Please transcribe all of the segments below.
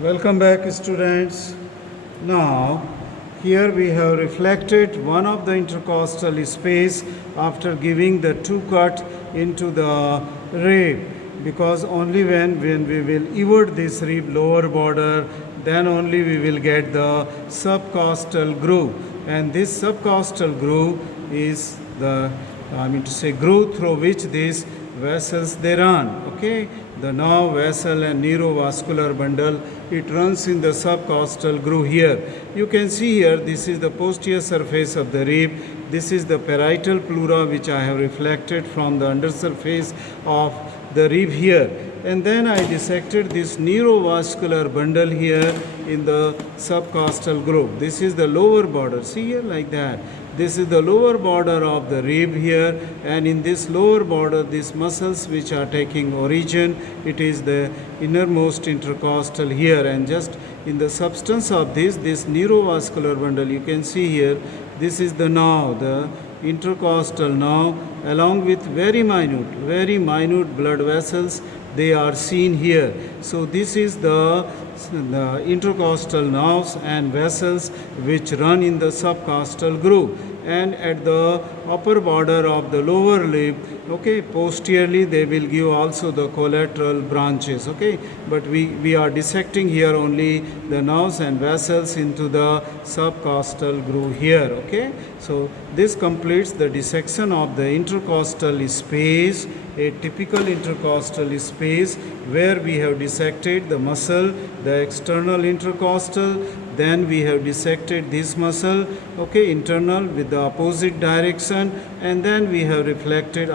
Welcome back, students. Now, here we have reflected one of the intercostal space after giving the two cut into the rib, because only when we will evert this rib lower border, then only we will get the subcostal groove, and this subcostal groove is the groove through which these vessels they run. Okay, the nerve, vessel and neurovascular bundle, it runs in the subcostal groove here. You can see here, this is the posterior surface of the rib. This is the parietal pleura which I have reflected from the undersurface of the rib here. And then I dissected this neurovascular bundle here in the subcostal groove. This is the lower border. See here like that. This is the lower border of the rib here, and in this lower border, these muscles which are taking origin, it is the innermost intercostal here, and just in the substance of this neurovascular bundle, you can see here, this is the nerve, the intercostal nerve, along with very minute blood vessels, they are seen here. So this is the intercostal nerves and vessels which run in the subcostal groove, and at the upper border of the lower lip, okay, posteriorly they will give also the collateral branches. Okay, but we are dissecting here only the nerves and vessels into the subcostal groove here. Okay, so this completes the dissection of the intercostal space, a typical intercostal space where we have dissected the muscle, the external intercostal, then we have dissected this muscle, okay, internal with the opposite direction, and then we have reflected,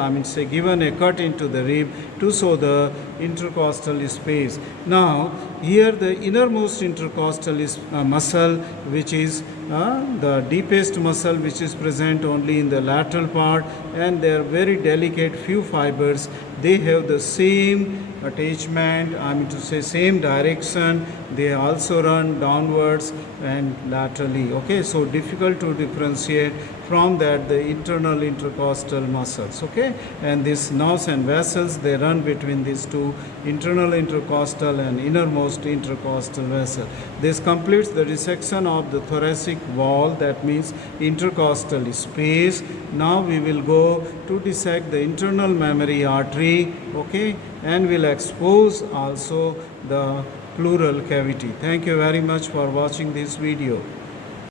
given a cut into the rib to show the intercostal space. Now, here the innermost intercostal muscle, which is the deepest muscle, which is present only in the lateral part, and they are very delicate few fibers. They have the same attachment, same direction. They also run downwards and laterally. Okay, so difficult to differentiate from that the internal intercostal muscles. Okay, and these nerves and vessels, they run between these two, internal intercostal and innermost intercostal vessel. This completes the dissection of the thoracic wall, that means intercostal space. Now we will go to dissect the internal mammary artery, okay, and will expose also the pleural cavity. Thank you very much for watching this video.